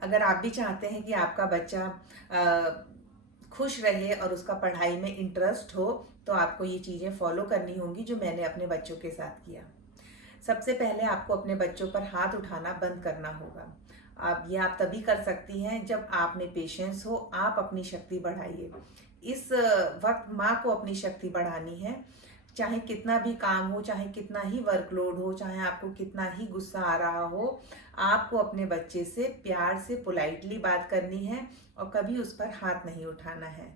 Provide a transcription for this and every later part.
अगर आप भी चाहते हैं कि आपका बच्चा खुश रहे और उसका पढ़ाई में इंटरेस्ट हो, तो आपको ये चीज़ें फॉलो करनी होंगी जो मैंने अपने बच्चों के साथ किया। सबसे पहले आपको अपने बच्चों पर हाथ उठाना बंद करना होगा। आप तभी कर सकती हैं जब आप में पेशेंस हो। आप अपनी शक्ति बढ़ाइए। इस वक्त माँ को अपनी शक्ति बढ़ानी है। चाहे कितना भी काम हो, चाहे कितना ही वर्कलोड हो, चाहे आपको कितना ही गुस्सा आ रहा हो, आपको अपने बच्चे से प्यार से पोलाइटली बात करनी है और कभी उस पर हाथ नहीं उठाना है।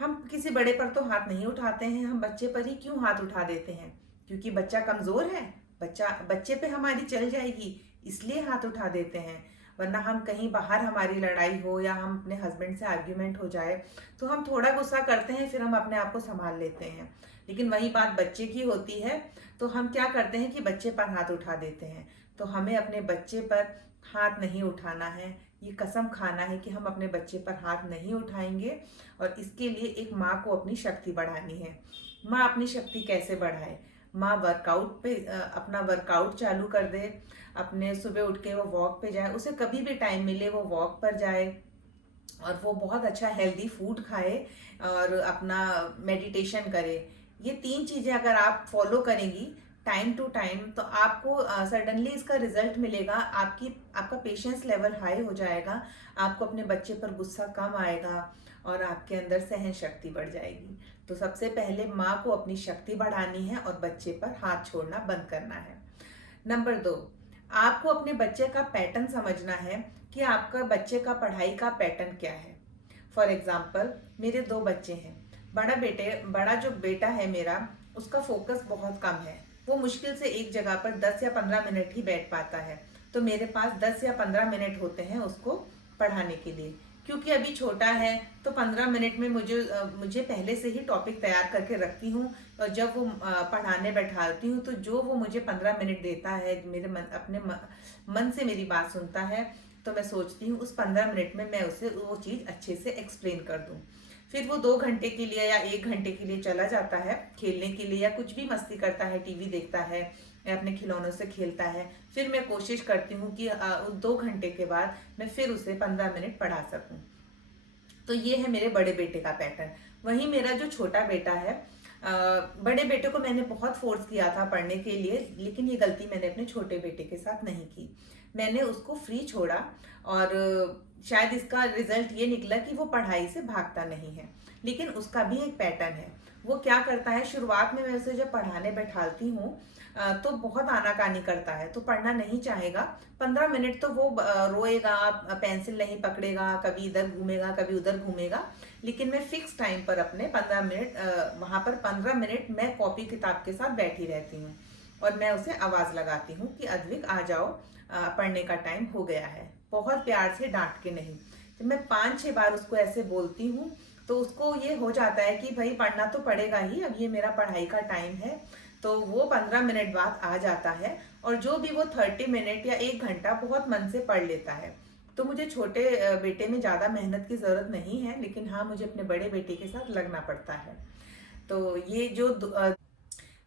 हम किसी बड़े पर तो हाथ नहीं उठाते हैं, हम बच्चे पर ही क्यों हाथ उठा देते हैं? क्योंकि बच्चा कमजोर है, बच्चे पे हमारी चल जाएगी, इसलिए हाथ उठा देते हैं। वरना हम कहीं बाहर हमारी लड़ाई हो या हम अपने हस्बैंड से आर्ग्यूमेंट हो जाए तो हम थोड़ा गुस्सा करते हैं, फिर हम अपने आप को संभाल लेते हैं। लेकिन वही बात बच्चे की होती है तो हम क्या करते हैं कि बच्चे पर हाथ उठा देते हैं। तो हमें अपने बच्चे पर हाथ नहीं उठाना है। ये कसम खाना है कि हम अपने बच्चे पर हाथ नहीं उठाएंगे। और इसके लिए एक माँ को अपनी शक्ति बढ़ानी है। माँ अपनी शक्ति कैसे बढ़ाए? माँ वर्कआउट पे अपना वर्कआउट चालू कर दे। अपने सुबह उठ के वो वॉक पे जाए, उसे कभी भी टाइम मिले वो वॉक पर जाए और वो बहुत अच्छा हेल्दी फूड खाए और अपना मेडिटेशन करे। ये 3 चीज़ें अगर आप फॉलो करेंगी टाइम टू टाइम तो आपको सडनली इसका रिजल्ट मिलेगा। आपका पेशेंस लेवल हाई हो जाएगा। आपको अपने बच्चे पर गुस्सा कम आएगा और आपके अंदर सहन शक्ति बढ़ जाएगी। तो सबसे पहले माँ को अपनी शक्ति बढ़ानी है और बच्चे पर हाथ छोड़ना बंद करना है। नंबर 2, आपको अपने बच्चे का पैटर्न समझना है कि आपका बच्चे का पढ़ाई का पैटर्न क्या है। फॉर एग्जाम्पल, मेरे 2 बच्चे हैं। बड़ा जो बेटा है मेरा, उसका फोकस बहुत कम है। वो मुश्किल से एक जगह पर 10 या 15 मिनट ही बैठ पाता है। तो मेरे पास 10 या 15 मिनट होते हैं उसको पढ़ाने के लिए। क्योंकि अभी छोटा है तो 15 मिनट में मुझे पहले से ही टॉपिक तैयार करके रखती हूँ। और जब वो पढ़ाने बैठाती हूँ तो जो वो मुझे 15 मिनट देता है, अपने मन से मेरी बात सुनता है, तो मैं सोचती हूँ उस 15 मिनट में मैं उसे वो चीज़ अच्छे से एक्सप्लेन कर दूँ। फिर वो 2 घंटे के लिए या 1 घंटे के लिए चला जाता है खेलने के लिए, या कुछ भी मस्ती करता है, टीवी देखता है या अपने खिलौनों से खेलता है। फिर मैं कोशिश करती हूँ कि उस 2 घंटे के बाद मैं फिर उसे 15 मिनट पढ़ा सकूँ। तो ये है मेरे बड़े बेटे का पैटर्न। वहीं मेरा जो छोटा बेटा है, बड़े बेटे को मैंने बहुत फोर्स किया था पढ़ने के लिए, लेकिन ये गलती मैंने अपने छोटे बेटे के साथ नहीं की। मैंने उसको फ्री छोड़ा और शायद इसका रिजल्ट ये निकला कि वो पढ़ाई से भागता नहीं है। लेकिन उसका भी एक पैटर्न है। वो क्या करता है, शुरुआत में मैं उसे जब पढ़ाने बैठाती हूँ तो बहुत आनाकानी करता है, तो पढ़ना नहीं चाहेगा। 15 मिनट तो वो रोएगा, पेंसिल नहीं पकड़ेगा, कभी इधर घूमेगा कभी उधर घूमेगा। लेकिन मैं फिक्स टाइम पर अपने 15 मिनट वहां पर 15 मिनट मैं कॉपी किताब के साथ बैठी रहती हूँ और मैं उसे आवाज लगाती हूँ कि अद्विक आ जाओ, पढ़ने का टाइम हो गया है। बहुत प्यार से, डांट के नहीं। जब मैं 5-6 बार उसको ऐसे बोलती हूँ तो उसको ये हो जाता है कि भाई पढ़ना तो पड़ेगा ही, अब ये मेरा पढ़ाई का टाइम है। तो वो 15 मिनट बाद आ जाता है और जो भी वो 30 मिनट या 1 घंटा बहुत मन से पढ़ लेता है। तो मुझे छोटे बेटे में ज़्यादा मेहनत की ज़रूरत नहीं है, लेकिन हाँ, मुझे अपने बड़े बेटे के साथ लगना पड़ता है। तो ये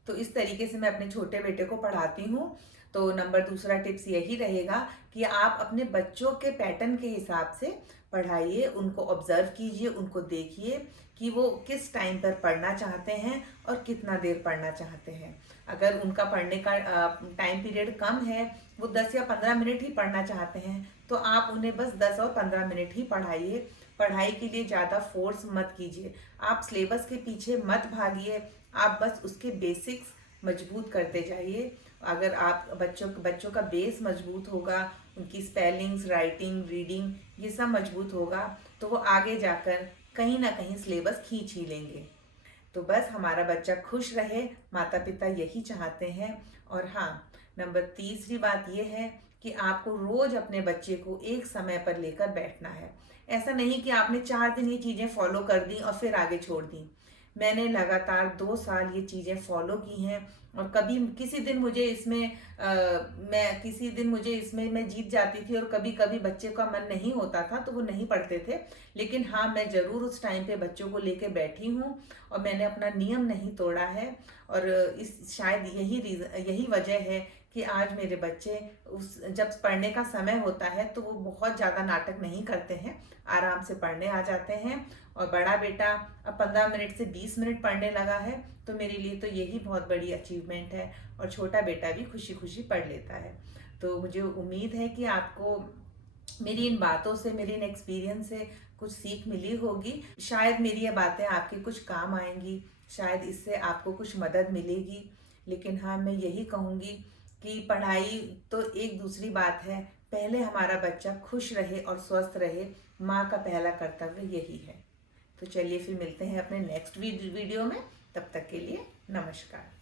तो इस तरीके से मैं अपने छोटे बेटे को पढ़ाती हूँ। तो नंबर दूसरा टिप्स यही रहेगा कि आप अपने बच्चों के पैटर्न के हिसाब से पढ़ाइए, उनको ऑब्जर्व कीजिए, उनको देखिए कि वो किस टाइम पर पढ़ना चाहते हैं और कितना देर पढ़ना चाहते हैं। अगर उनका पढ़ने का टाइम पीरियड कम है, वो 10 या 15 मिनट ही पढ़ना चाहते हैं, तो आप उन्हें बस 10 और 15 मिनट ही पढ़ाइए। पढ़ाई के लिए ज़्यादा फोर्स मत कीजिए। आप सिलेबस के पीछे मत भागिए। आप बस उसके बेसिक्स मजबूत करते जाइए। अगर आप बच्चों का बेस मजबूत होगा, उनकी स्पेलिंग्स, राइटिंग, रीडिंग ये सब मजबूत होगा, तो वो आगे जाकर कहीं ना कहीं सिलेबस खींच ही लेंगे। तो बस हमारा बच्चा खुश रहे, माता पिता यही चाहते हैं। और हाँ, नंबर तीसरी बात यह है कि आपको रोज अपने बच्चे को एक समय पर लेकर बैठना है। ऐसा नहीं कि आपने 4 दिन ये चीजें फॉलो कर दी और फिर आगे छोड़ दी। मैंने लगातार 2 साल ये चीजें फॉलो की हैं और कभी किसी दिन मुझे इसमें मैं जीत जाती थी और कभी कभी बच्चे का मन नहीं होता था तो वो नहीं पढ़ते थे। लेकिन हाँ, मैं जरूर उस टाइम पे बच्चों को लेके बैठी हूँ और मैंने अपना नियम नहीं तोड़ा है। और इस शायद यही वजह है कि आज मेरे बच्चे उस जब पढ़ने का समय होता है तो वो बहुत ज़्यादा नाटक नहीं करते हैं, आराम से पढ़ने आ जाते हैं। और बड़ा बेटा अब 15 मिनट से 20 मिनट पढ़ने लगा है, तो मेरे लिए तो यही बहुत बड़ी अचीवमेंट है। और छोटा बेटा भी खुशी खुशी पढ़ लेता है। तो मुझे उम्मीद है कि आपको मेरी इन बातों से, मेरी इन एक्सपीरियंस से कुछ सीख मिली होगी। शायद मेरी ये बातें आपके कुछ काम आएंगी, शायद इससे आपको कुछ मदद मिलेगी। लेकिन हाँ, मैं यही कहूँगी कि पढ़ाई तो एक दूसरी बात है, पहले हमारा बच्चा खुश रहे और स्वस्थ रहे, माँ का पहला कर्तव्य यही है। तो चलिए फिर मिलते हैं अपने नेक्स्ट वीडियो में। तब तक के लिए नमस्कार।